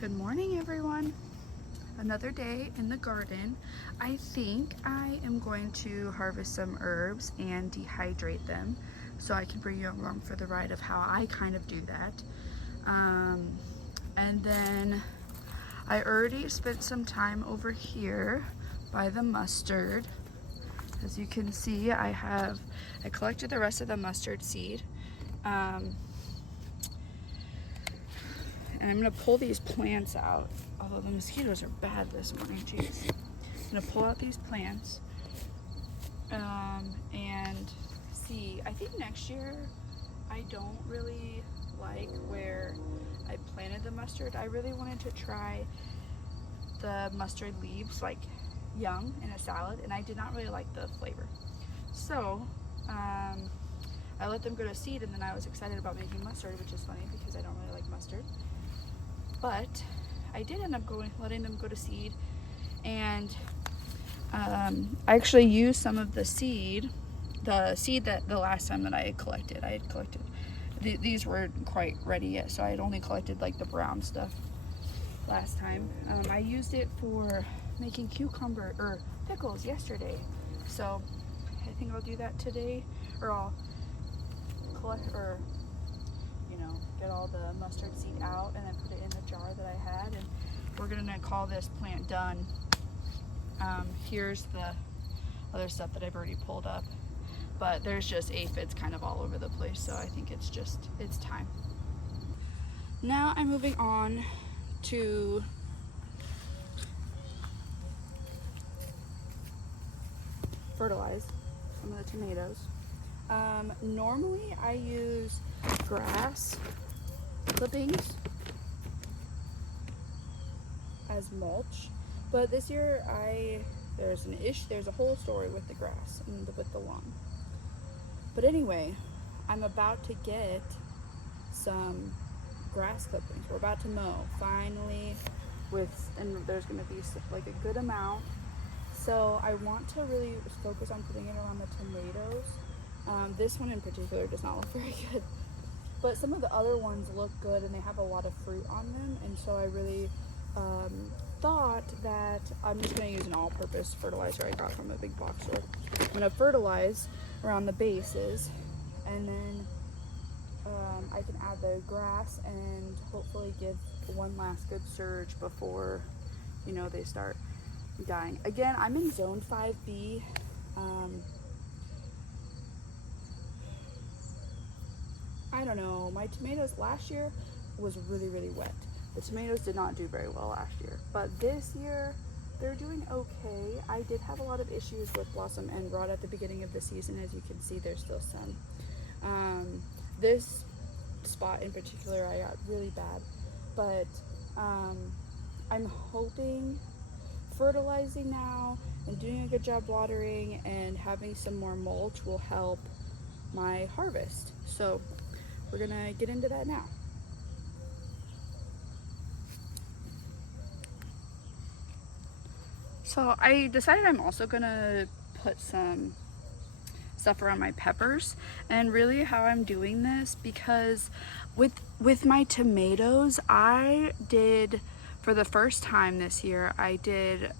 Good morning, everyone. Another day in the garden. I think I am going to harvest some herbs and dehydrate them so I can bring you along for the ride of how I kind of do that. And then I already spent some time over here by the mustard. As you can see, I collected the rest of the mustard seed. And I'm gonna pull these plants out, although the mosquitoes are bad this morning, jeez. I'm gonna pull out these plants and see. I think next year I don't really like where I planted the mustard. I really wanted to try the mustard leaves like young in a salad, and I did not really like the flavor. So I let them go to seed, and then I was excited about making mustard, which is funny because I don't really like mustard. But I did end up letting them go to seed, and I actually used some of the seed that the last time that I had collected. These weren't quite ready yet, so I had only collected like the brown stuff last time. I used it for making cucumber or pickles yesterday, so I think I'll do that today, or I'll collect get all the mustard seed out and then put it in the jar that I had, and we're gonna call this plant done. Here's the other stuff that I've already pulled up, but there's just aphids kind of all over the place, so I think it's time. Now I'm moving on to fertilize some of the tomatoes. Normally I use grass clippings as mulch, but this year there's a whole story with the grass and with the lawn. But anyway, I'm about to get some grass clippings. We're about to mow finally, and there's going to be like a good amount. So I want to really focus on putting it around the tomatoes. This one in particular does not look very good, but some of the other ones look good and they have a lot of fruit on them, and so I really thought that I'm just going to use an all-purpose fertilizer I got from a big box store. I'm going to fertilize around the bases, and then I can add the grass and hopefully give one last good surge before they start dying. Again, I'm in zone 5B. I don't know, my tomatoes last year was really wet. The tomatoes did not do very well last year, but this year they're doing okay. I did have a lot of issues with blossom end rot at the beginning of the season. As you can see, there's still some. This spot in particular I got really bad, but I'm hoping fertilizing now and doing a good job watering and having some more mulch will help my harvest. So we're gonna get into that now. So I decided I'm also gonna put some stuff around my peppers, and really how I'm doing this, because with my tomatoes, I did, for the first time this year, I did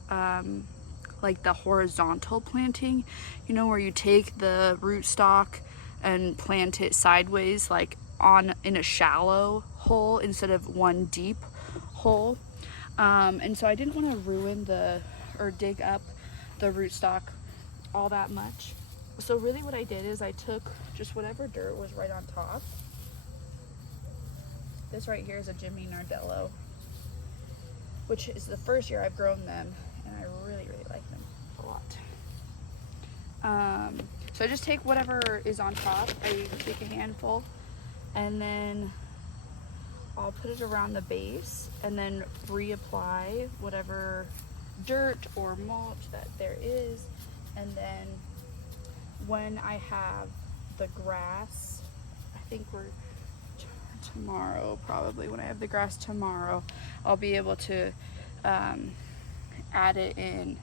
like the horizontal planting, where you take the rootstock and plant it sideways, like in a shallow hole instead of one deep hole. And so I didn't want to ruin or dig up the rootstock all that much. So really what I did is I took just whatever dirt was right on top. This right here is a Jimmy Nardello, which is the first year I've grown them, and I really like them a lot. So I just take whatever is on top. I take a handful, and then I'll put it around the base, and then reapply whatever dirt or mulch that there is. And then when I have the grass, I think tomorrow, probably when I have the grass tomorrow, I'll be able to add it in,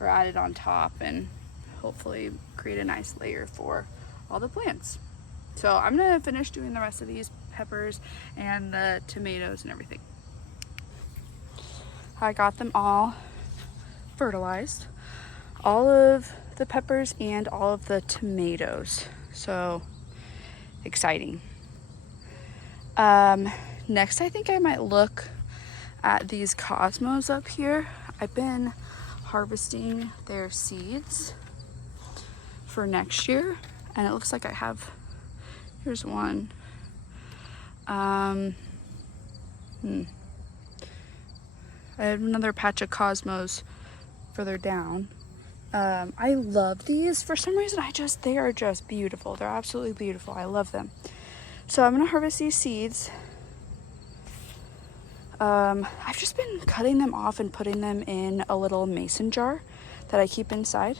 or add it on top, and hopefully create a nice layer for all the plants. So I'm gonna finish doing the rest of these peppers and the tomatoes and everything. I got them all fertilized. All of the peppers and all of the tomatoes. So exciting. Next, I think I might look at these cosmos up here. I've been harvesting their seeds for next year, and it looks like I have, here's one. I have another patch of cosmos further down. I love these. For some reason, they are just beautiful. They're absolutely beautiful. I love them. So I'm gonna harvest these seeds. I've just been cutting them off and putting them in a little mason jar that I keep inside.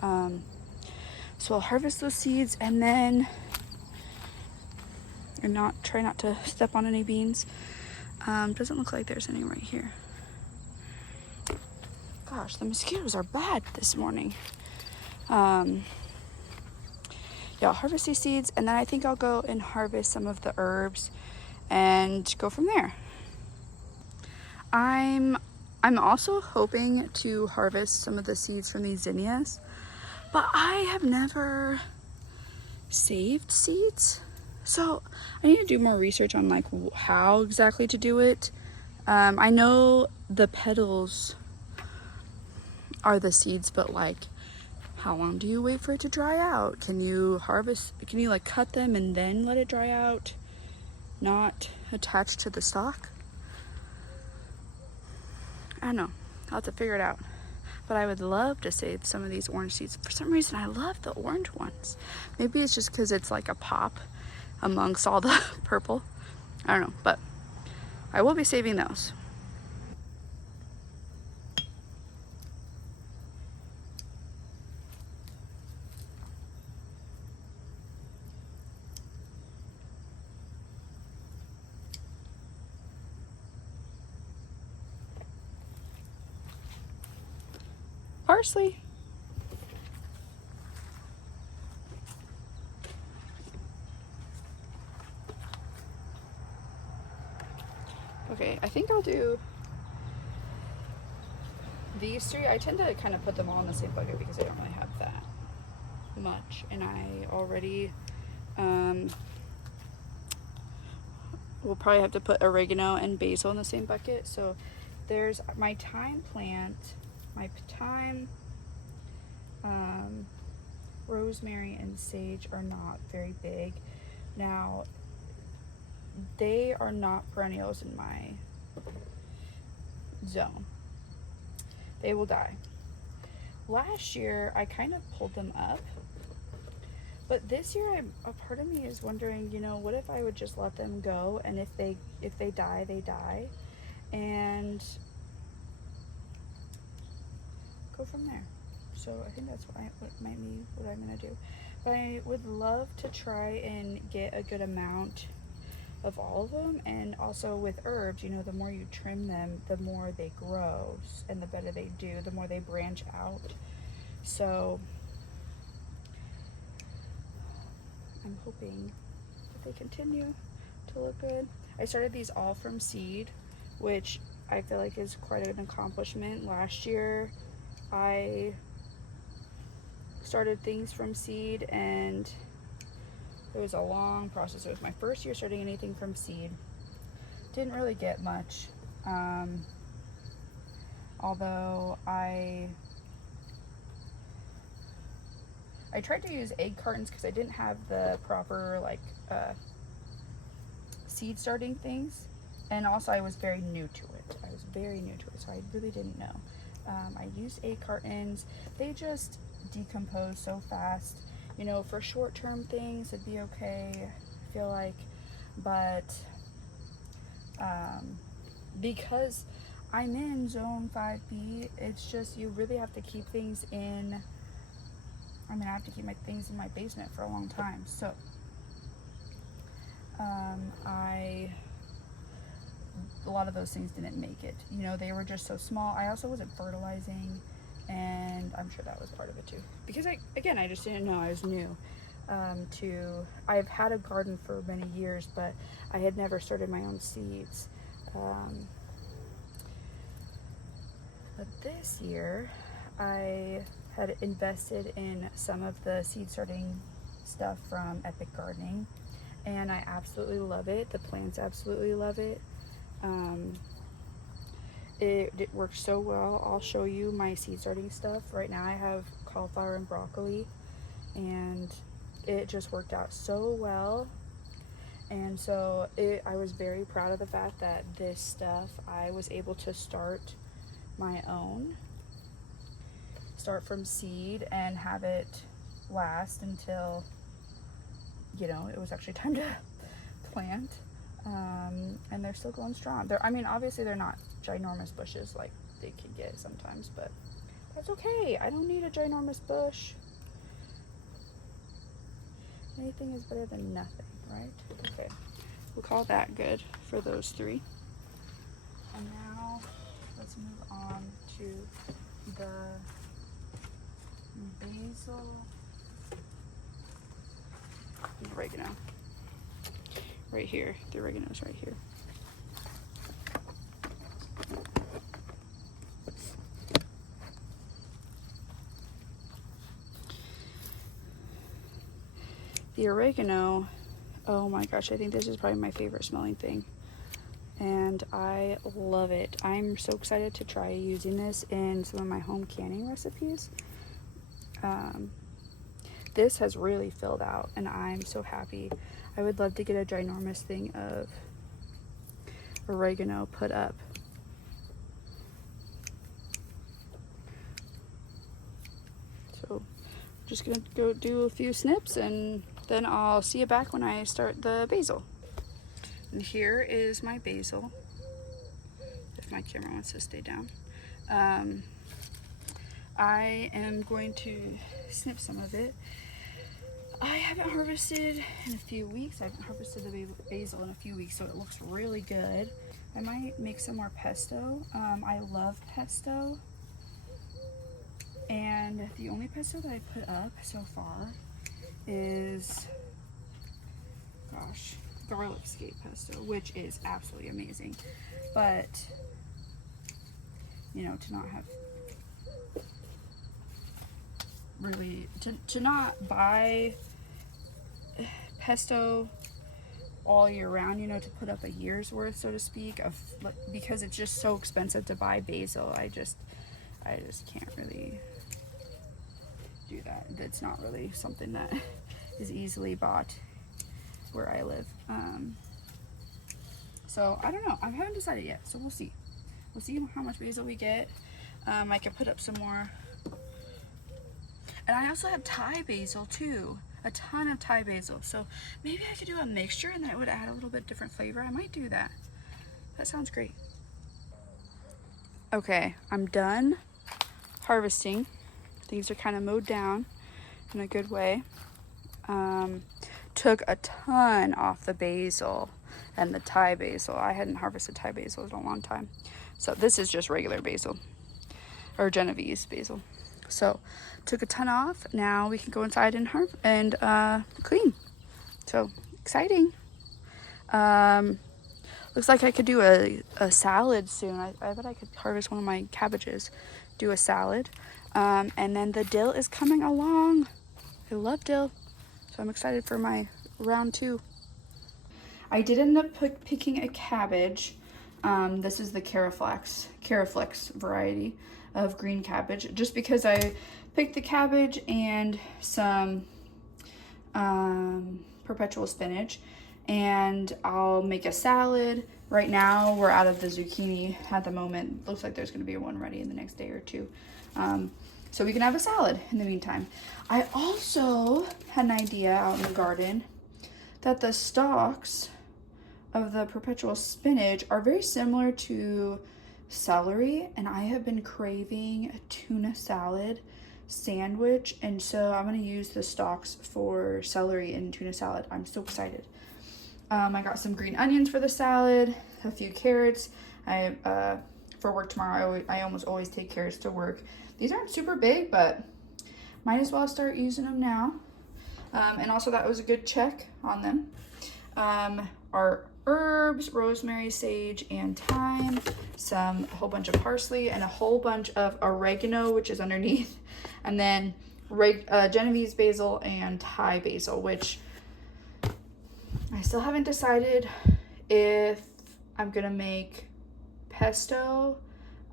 So I'll harvest those seeds and then, try not to step on any beans. Doesn't look like there's any right here. Gosh, the mosquitoes are bad this morning. Yeah, I'll harvest these seeds and then I think I'll go and harvest some of the herbs and go from there. I'm also hoping to harvest some of the seeds from these zinnias, but I have never saved seeds. So I need to do more research on like how exactly to do it. I know the petals are the seeds, but like how long do you wait for it to dry out? Can you like cut them and then let it dry out, not attached to the stalk? I don't know. I'll have to figure it out. But I would love to save some of these orange seeds. For some reason, I love the orange ones. Maybe it's just because it's like a pop amongst all the purple. I don't know, but I will be saving those. Parsley. Okay, I think I'll do these three. I tend to kind of put them all in the same bucket because I don't really have that much, and I already will probably have to put oregano and basil in the same bucket. So there's my thyme plant, my thyme, rosemary and sage are not very big. Now, they are not perennials in my zone. They will die. Last year, I kind of pulled them up, but this year, a part of me is wondering, what if I would just let them go, and if they die, they die, and go from there. So I think that's what might be what I'm gonna do. But I would love to try and get a good amount of all of them. And also with herbs, the more you trim them, the more they grow and the better they do, the more they branch out. So I'm hoping that they continue to look good. I started these all from seed, which I feel like is quite an accomplishment. Last year I started things from seed and it was a long process. It was my first year starting anything from seed. Didn't really get much, although I tried to use egg cartons because I didn't have the proper seed starting things, and also I was very new to it. So I really didn't know. I used egg cartons. They just decompose so fast. For short-term things, it'd be okay, I feel like, but because I'm in zone 5B, it's just, you really have to keep things in, I have to keep my things in my basement for a long time. So a lot of those things didn't make it. They were just so small. I also wasn't fertilizing, and I'm sure that was part of it too. Because I just didn't know. I was new I've had a garden for many years, but I had never started my own seeds. But this year, I had invested in some of the seed starting stuff from Epic Gardening, and I absolutely love it. The plants absolutely love it. It works so well. I'll show you my seed starting stuff. Right now I have cauliflower and broccoli, and it just worked out so well. And so I was very proud of the fact that this stuff I was able to start my own, start from seed and have it last until, you know, it was actually time to plant. And they're still going strong. I mean, obviously they're not ginormous bushes like they can get sometimes, but that's okay. I don't need a ginormous bush. Anything is better than nothing, right? Okay, we'll call that good for those three. And now let's move on to the basil and oregano. Right here, the oregano's right here. The oregano, oh my gosh, I think this is probably my favorite smelling thing. And I love it. I'm so excited to try using this in some of my home canning recipes. This has really filled out and I'm so happy. I would love to get a ginormous thing of oregano put up. So just gonna go do a few snips and then I'll see you back when I start the basil. And here is my basil, if my camera wants to stay down. I am going to snip some of it. I haven't harvested in a few weeks. I haven't harvested the basil in a few weeks, so it looks really good. I might make some more pesto. I love pesto. And the only pesto that I put up so far is, gosh, garlic scape pesto, which is absolutely amazing. But, you know, to not have really, to not buy pesto all year round, you know, to put up a year's worth, so to speak, of, because it's just so expensive to buy basil. I just can't really do that. That's not really something that is easily bought where I live. So I don't know. I haven't decided yet, so we'll see. We'll see how much basil we get. I can put up some more. And I also have Thai basil too. A ton of Thai basil. So maybe I could do a mixture and that would add a little bit different flavor. I might do that. That sounds great. Okay, I'm done harvesting. Things are kind of mowed down in a good way. Took a ton off the basil and the Thai basil. I hadn't harvested Thai basil in a long time. So this is just regular basil, or Genovese basil. So took a ton off. Now we can go inside and clean. So exciting. Looks like I could do a salad soon. I bet I could harvest one of my cabbages, do a salad. And then the dill is coming along. I love dill. So I'm excited for my round 2. I did end up picking a cabbage. This is the Caraflex variety of green cabbage, just because I picked the cabbage and some perpetual spinach, and I'll make a salad. Right now we're out of the zucchini at the moment. Looks like there's going to be one ready in the next day or two. So we can have a salad in the meantime. I also had an idea out in the garden that the stalks of the perpetual spinach are very similar to celery, and I have been craving a tuna salad sandwich, and so I'm going to use the stalks for celery and tuna salad. I'm so excited. I got some green onions for the salad, a few carrots. For work tomorrow, I almost always take carrots to work. These aren't super big, but might as well start using them now. And also that was a good check on them. Our herbs, rosemary, sage, and thyme, a whole bunch of parsley, and a whole bunch of oregano, which is underneath, and then Genovese basil and Thai basil, which I still haven't decided if I'm gonna make pesto.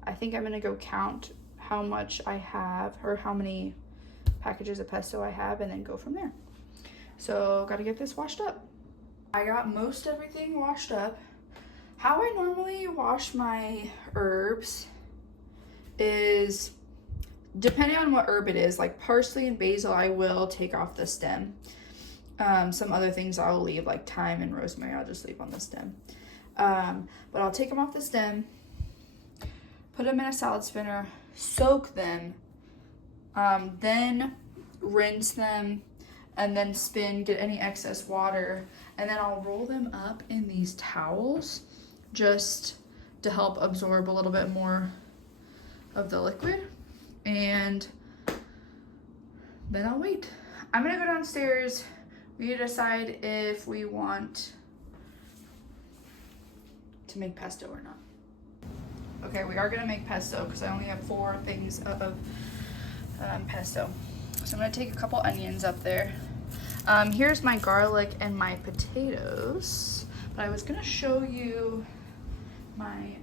I think I'm gonna go count how much I have, or how many packages of pesto I have, and then go from there. So gotta get this washed up. I got most everything washed up. How I normally wash my herbs is, depending on what herb it is, like parsley and basil, I will take off the stem. Some other things I'll leave, like thyme and rosemary, I'll just leave on the stem. But I'll take them off the stem, put them in a salad spinner, soak them, then rinse them, and then spin, get any excess water, and then I'll roll them up in these towels just to help absorb a little bit more of the liquid, and then I'll wait. I'm gonna go downstairs. We need to decide if we want to make pesto or not. Okay, we are gonna make pesto because I only have 4 things of pesto. So I'm gonna take a couple onions up there. Here's my garlic and my potatoes, but I was gonna show you my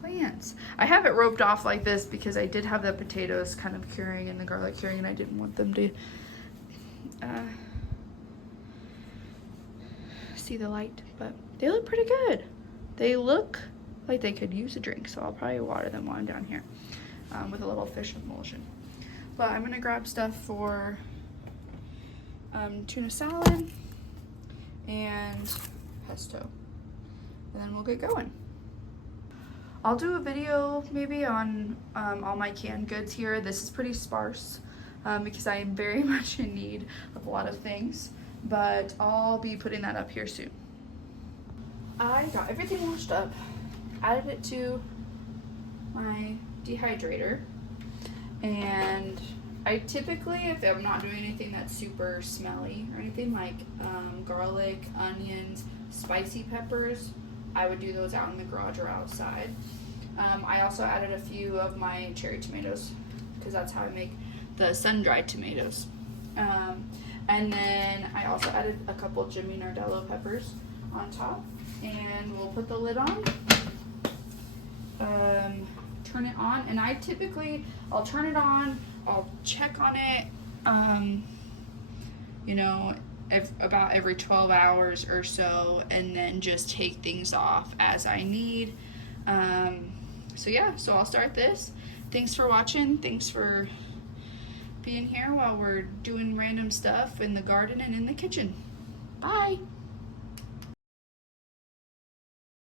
plants. I have it roped off like this because I did have the potatoes kind of curing and the garlic curing, and I didn't want them to see the light, but they look pretty good. They look like they could use a drink, so I'll probably water them while I'm down here with a little fish emulsion. But I'm gonna grab stuff for tuna salad and pesto, and then we'll get going. I'll do a video maybe on all my canned goods here. This is pretty sparse because I am very much in need of a lot of things, but I'll be putting that up here soon. I got everything washed up, added it to my dehydrator, and I typically, if I'm not doing anything that's super smelly or anything like garlic, onions, spicy peppers, I would do those out in the garage or outside. I also added a few of my cherry tomatoes because that's how I make the sun-dried tomatoes. And then I also added a couple Jimmy Nardello peppers on top, and we'll put the lid on, turn it on, and I'll turn it on, I'll check on it, you know, about every 12 hours or so, and then just take things off as I need. So yeah, so I'll start this. Thanks for watching. Thanks for being here while we're doing random stuff in the garden and in the kitchen. Bye.